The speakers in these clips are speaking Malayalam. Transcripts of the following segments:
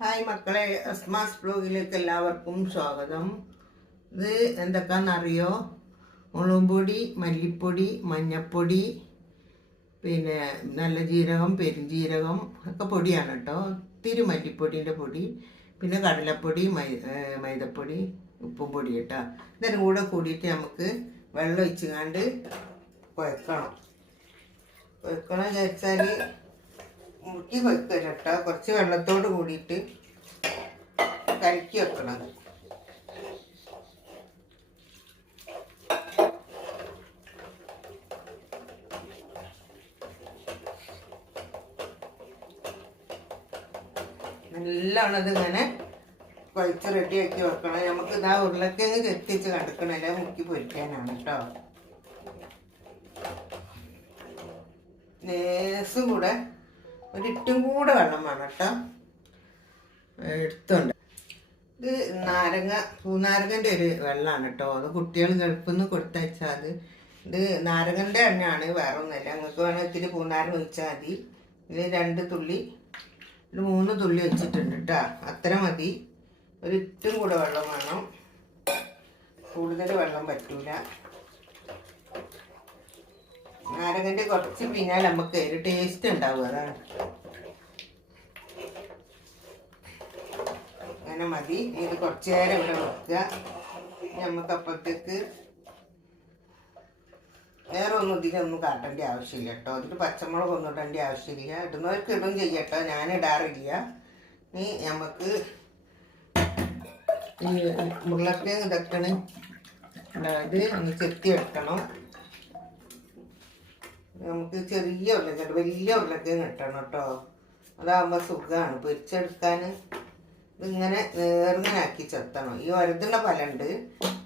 ഹായ് മക്കളെ, അസ്മാസ് ബ്ലോഗിലേക്ക് എല്ലാവർക്കും സ്വാഗതം. ഇത് എന്തൊക്കെയാണെന്നറിയോ? മുളക് പൊടി, മല്ലിപ്പൊടി, മഞ്ഞൾപ്പൊടി, പിന്നെ നല്ല ജീരകം, പെരുംജീരകം ഒക്കെ പൊടിയാണ് കേട്ടോ. ഒത്തിരി മല്ലിപ്പൊടിൻ്റെ പൊടി, പിന്നെ കടലപ്പൊടി, മൈദപ്പൊടി, ഉപ്പും പൊടി കേട്ടോ. ഇതിനും കൂടെ കൂടിയിട്ട് നമുക്ക് വെള്ളം ഒഴിച്ചുകൊണ്ട് കുഴക്കണം. വിചാരിച്ചാൽ മുറുക്കി വെക്കുക കേട്ടോ. കുറച്ച് വെള്ളത്തോട് കൂടിയിട്ട് കലക്കി വെക്കണം. നല്ലോണം ഇതിങ്ങനെ കുഴച്ച് റെഡിയാക്കി വെക്കണം. നമുക്ക് ഇതാ ഉരുളക്കിഴങ്ങ് ചെത്തിച്ച് കടക്കണല്ലേ മുക്കി പൊരിക്കാനാണ് കേട്ടോ. ലേസും കൂടെ ഒരിട്ടും കൂടെ വെള്ളം വേണം കേട്ടോ. എടുത്തുണ്ട്. ഇത് പൂനാരങ്ങൻ്റെ ഒരു വെള്ളമാണ് കേട്ടോ. അത് കുട്ടികൾ ഗൾഫിൽ നിന്ന് കൊടുത്തയച്ചാൽ ഇത് നാരങ്ങൻ്റെ എണ്ണയാണ്, വേറെ ഒന്നുമില്ല. നിങ്ങൾക്ക് വേണമെങ്കിൽ ഇത്തിരി പൂനാരങ്ങ ഒഴിച്ചാൽ മതി. ഇത് 2 തുള്ളി, ഒരു 3 തുള്ളി വെച്ചിട്ടുണ്ട് കേട്ടോ. അത്ര മതി. ഒരിട്ടും കൂടെ വെള്ളം വേണം, കൂടുതൽ വെള്ളം പറ്റൂല. നാരങ്ങൻ്റെ കുറച്ച് പിന്നാൽ നമുക്ക് ഒരു ടേസ്റ്റ് ഉണ്ടാവും, അതാണ്. അങ്ങനെ മതി. ഇത് കുറച്ച് നേരം ഇവിടെ വെക്കുക. നമുക്ക് അപ്പോഴത്തേക്ക് വേറെ ഒന്നും ഇതിലൊന്നും കാട്ടേണ്ട ആവശ്യമില്ല കേട്ടോ. അതിൽ പച്ചമുളക് ഒന്നും ഇടേണ്ട ആവശ്യമില്ല. ഇടുന്നവർക്ക് ഇടും ചെയ്യട്ടോ, ഞാൻ ഇടാറില്ല. ഇനി നമുക്ക് ഈ ഉരുളക്കിഴങ്ങ് ഇതൊക്കെയാണ്, അതായത് ഒന്ന് ചെത്തി എടുക്കണം. നമുക്ക് ചെറിയ ഉരുളക്കിഴങ്ങ്, വലിയ ഉരുളക്കിഴങ്ങ് കിട്ടണം കേട്ടോ. അതാകുമ്പോൾ സുഖമാണ് പൊരിച്ചെടുക്കാൻ. ഇതിങ്ങനെ നേർങ്ങനാക്കി ചെത്തണം. ഈ വലുതുള്ള പലുണ്ട്,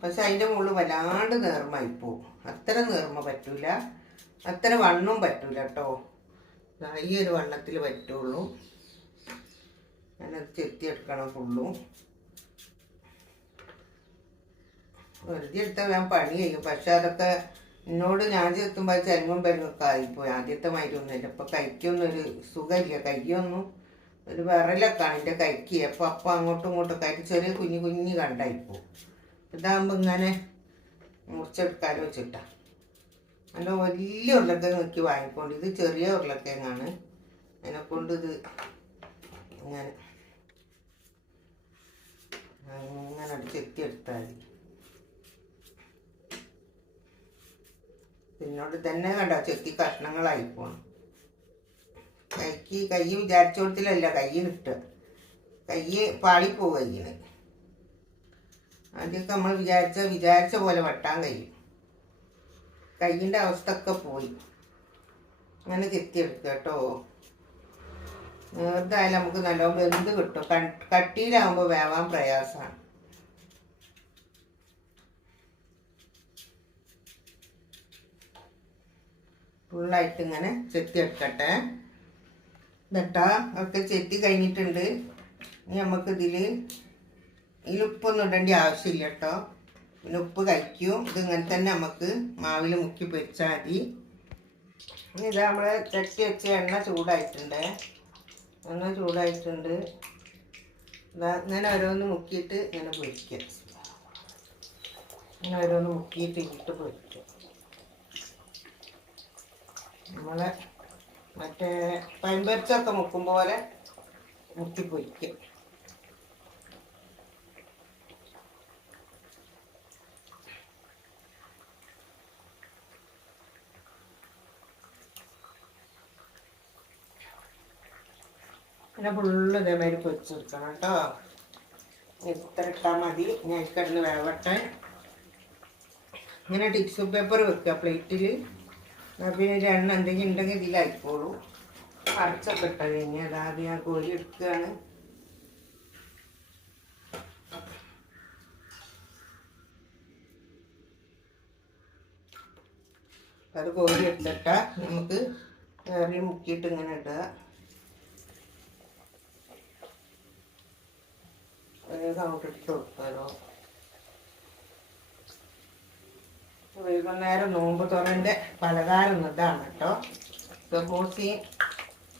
പക്ഷെ അതിൻ്റെ മുകളിൽ വല്ലാണ്ട് നേർമായിപ്പോവും. അത്ര നേർമ പറ്റൂല, അത്ര വണ്ണവും പറ്റൂല കേട്ടോ. ഈ ഒരു വണ്ണത്തിൽ പറ്റുള്ളൂ. ഞാനത് ചെത്തിയെടുക്കണം ഫുള്ളും. വെറുതെ എടുത്താൽ ഞാൻ പണി ചെയ്യും, പക്ഷെ അതൊക്കെ എന്നോട് ഞാൻ ചെത്തുമ്പോൾ ചെലങ്ങും പെരുങ്ങൊക്കെ ആയിപ്പോയി. ആദ്യത്തെ മരുന്നൊന്നുമില്ല. ഇപ്പം കൈക്കൊന്നും ഒരു സുഖമില്ല. കയ്യൊന്നും ഒരു വിറലൊക്കെയാണ് എൻ്റെ കൈക്ക്. അപ്പം അങ്ങോട്ടും ഇങ്ങോട്ടൊക്കെ ആയിട്ട് ചെറിയ കുഞ്ഞു കണ്ടായിപ്പോവും. ഇതാകുമ്പോൾ ഇങ്ങനെ മുറിച്ചെടുക്കാനോ വെച്ചിട്ടാണ്. നല്ല വലിയ ഉരുളക്കിഴങ്ങ് നോക്കി വാങ്ങിക്കൊണ്ട്. ഇത് ചെറിയ ഉരുളക്കിഴങ്ങാണ്, അതിനെക്കൊണ്ട് ഇത് ഇങ്ങനെ ചെത്തിയെടുത്താൽ മതി. പിന്നോട് തന്നെ കണ്ടോ ചെത്തി കഷ്ണങ്ങളായിപ്പോണം. കൈ വിചാരിച്ചോടത്തിലല്ല കൈ കിട്ടുക. കൈ പാളിപ്പോവും കയ്യിന്. ആദ്യമൊക്കെ നമ്മൾ വിചാരിച്ച പോലെ വെട്ടാൻ കഴിയും. കയ്യിൻ്റെ അവസ്ഥ ഒക്കെ പോയി. അങ്ങനെ ചെത്തിയെടുക്കുക കേട്ടോ. നേർത്തായാലും നമുക്ക് നല്ലോണം വെന്ത് കിട്ടും. കട്ടിയിലാകുമ്പോൾ വേവാൻ പ്രയാസമാണ്. ഫുള്ളായിട്ട് ഇങ്ങനെ ചെത്തിയെടുക്കട്ടെ. എന്നിട്ടാ ഒക്കെ ചെത്തി കഴിഞ്ഞിട്ടുണ്ട്. ഇനി നമുക്കിതിൽ ഉപ്പൊന്നും ഇടേണ്ട ആവശ്യമില്ല കേട്ടോ. പിന്നെ ഉപ്പ് കഴിക്കും. ഇതിങ്ങനെ തന്നെ നമുക്ക് മാവിൽ മുക്കി പൊരിച്ചാൽ മതി. ഇനി ഇതാ നമ്മൾ ചട്ടി വെച്ച് എണ്ണ ചൂടായിട്ടുണ്ട്. ഇങ്ങനെ ഓരോന്ന് മുക്കിയിട്ട് ഇങ്ങനെ പൊരിക്കുക. ഇങ്ങനെ ഓരോന്ന് മുക്കിയിട്ട് ഇട്ട് പൊരിക്കുക. നമ്മളെ മറ്റേ പഴംപൊരിച്ചൊക്കെ മുക്കും പോലെ മുക്കി പൊരിക്കും. പിന്നെ ഫുള്ള് ഇതേമാതിരി പൊരിച്ചെടുക്കണം കേട്ടോ. ഇത്ര ഇട്ടാൽ മതി. ഞാൻ കിടന്ന് വേവട്ടെ. ഇങ്ങനെ ടിഷ്യൂ പേപ്പർ വെക്കുക പ്ലേറ്റിൽ. പിന്നെ ഒരു എണ്ണ എന്തെങ്കിലും ഉണ്ടെങ്കിൽ ഇതിലായിക്കോളൂ. അരച്ചൊക്കെ ഇട്ട കഴിഞ്ഞാൽ അതാദ്യം ഞാൻ കോരി എടുക്കുകയാണ്. അത് കോരി എടുത്തിട്ടാൽ നമുക്ക് കറി മുക്കിയിട്ട് ഇങ്ങനെ ഇടുക. അങ്ങോട്ട് ഇട്ട് കൊടുക്കാമല്ലോ. വൈകുന്നേരം നോമ്പ് തുറൻ്റെ പലഹാരം ഇതാണ് കേട്ടോ. സമൂസയും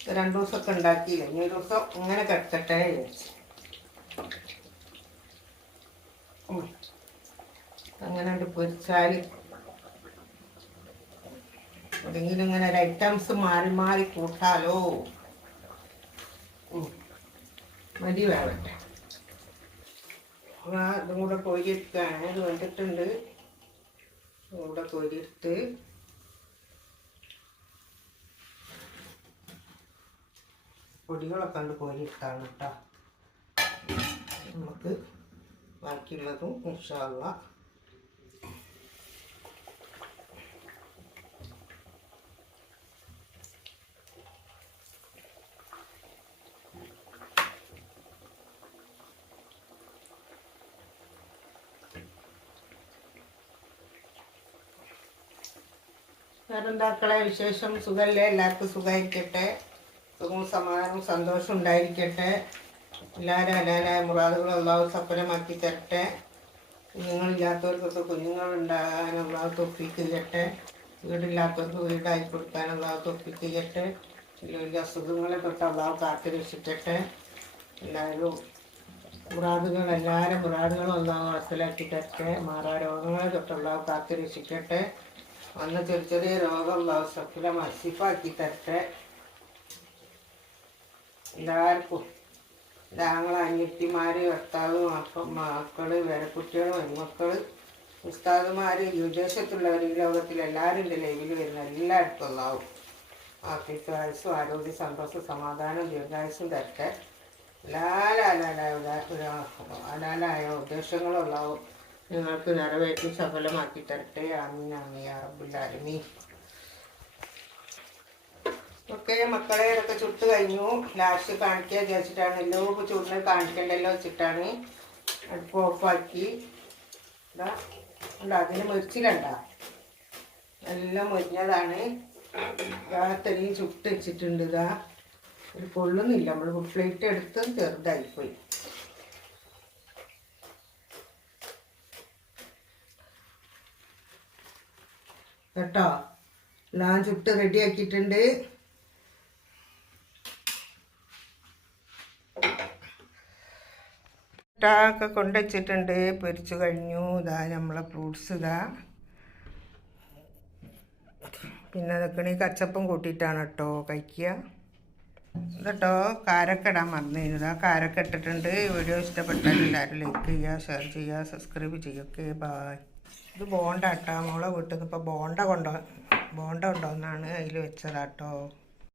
2 ദിവസമൊക്കെ ഉണ്ടാക്കിയില്ല. ഇനി ഒരു ദിവസം ഇങ്ങനെ കിടക്കട്ടെ വിചാരിച്ചു. അങ്ങനെ പൊരിച്ചാൽ എവിടെയെങ്കിലും ഇങ്ങനെ ഒരു ഐറ്റംസ് മാറി മാറി കൂട്ടാലോ. മതി വേവട്ടെ. ഇതും കൂടെ കോരിയെടുക്കുകയാണ്. ഇത് വെന്തിട്ടുണ്ട്. കൂടെ കോരിയെടുത്ത് പൊടികളൊക്കെ കണ്ട് കോരിയെടുത്താണ് കേട്ടോ. നമുക്ക് ബാക്കിയുള്ളതും ഇൻഷാ അല്ലാഹ് വേറെന്താക്കളെ വിശേഷം? സുഖമല്ലേ? എല്ലാവർക്കും സുഖമായിരിക്കട്ടെ. സുഖവും സമാധാനവും സന്തോഷം ഉണ്ടായിരിക്കട്ടെ. എല്ലാവരും ഹലാലായ മുറാദുകൾ അല്ലാഹു സഫലമാക്കി തരട്ടെ. കുഞ്ഞുങ്ങളില്ലാത്തവർക്കൊക്കെ കുഞ്ഞുങ്ങളുണ്ടാകാൻ അല്ലാഹു തൗഫീഖ് ചെയ്യട്ടെ. വീടില്ലാത്തവർക്ക് വീടായി കൊടുക്കാൻ അല്ലാഹു തൗഫീഖ് ചെയ്യട്ടെ. വലിയ വലിയ അസുഖങ്ങളെ തൊട്ട് അല്ലാഹു കാത്തു രക്ഷിക്കട്ടെ. എല്ലാവരും എല്ലാവരും മുറാദുകളും അല്ലാഹു മനസ്സിലാക്കി തരട്ടെ. മാറാ രോഗങ്ങളെ തൊട്ട് അല്ലാഹു കാത്തു രക്ഷിക്കട്ടെ. വന്ന് ചെറിയ ചെറിയ രോഗം അല്ലാഹു സഫലമാക്കി തരട്ടെ. എല്ലാവർക്കും ഞങ്ങൾ അനിയത്തിമാർ, ഭർത്താവ്, മക്കള്, വേലക്കുട്ടികൾ, പെൺമക്കൾ, ഉസ്താദുമാർ, വിദേശത്തുള്ളവർ, ഈ ലോകത്തിൽ എല്ലാവരും എൻ്റെ ലൈവിൽ വരുന്ന എല്ലാവർക്കും അല്ലാഹു ആഫിയത്തും ആരോഗ്യ സന്തോഷം സമാധാനം ദീർഘായുസ്സും തരട്ടെ. ഹലാലായ ഉദ്ദേശങ്ങളും അല്ലാഹു നിങ്ങൾക്ക് നിറവേറ്റി സഫലമാക്കി തരട്ടെ. ആമീൻ ആമീൻ യാ റബ്ബുൽ ആലമീൻ. ഓക്കെ മക്കളെ, ഇതൊക്കെ ചുട്ട് കഴിഞ്ഞു. ലാസ്റ്റ് കാണിക്കുക വിചാരിച്ചിട്ടാണ്. എല്ലാം ഇപ്പോൾ ചുടിനെ കാണിക്കണ്ടല്ലോ വെച്ചിട്ടാണ് അടുപ്പ് ഓഫാക്കി. ഇതാ അതിന് മുരിച്ചിലണ്ട, എല്ലാം മുരിഞ്ഞതാണ്. ഇത്രയും ചുട്ട് വെച്ചിട്ടുണ്ട്. ഇതാ ഒരു പൊള്ളുന്നില്ല. നമ്മൾ പ്ലേറ്റ് എടുത്ത് ചെറുതായിപ്പോയി. കേട്ടോ, എല്ലാം ചുട്ട് റെഡിയാക്കിയിട്ടുണ്ട്. ഒക്കെ കൊണ്ടുവച്ചിട്ടുണ്ട്. പൊരിച്ചു കഴിഞ്ഞു. ഇതാ നമ്മളെ ഫ്രൂട്ട്സ് ഇതാ. പിന്നെ അതൊക്കെ ഈ കച്ചപ്പം കൂട്ടിയിട്ടാണ് കേട്ടോ കഴിക്കുക. ഇതട്ടോ കാരക്ക ഇടാൻ മറന്നു. ഇതാ കാരക്ക ഇട്ടിട്ടുണ്ട്. വീഡിയോ ഇഷ്ടപ്പെട്ടാൽ എല്ലാവരും ലൈക്ക് ചെയ്യുക, ഷെയർ ചെയ്യുക, സബ്സ്ക്രൈബ് ചെയ്യുക. Okay bye. ഇത് ബോണ്ട കേട്ടോ. മോളെ വീട്ടിൽ നിന്ന് ഇപ്പോൾ ബോണ്ട കൊണ്ടുവന്നാണ്. അതിൽ വെച്ചതാട്ടോ.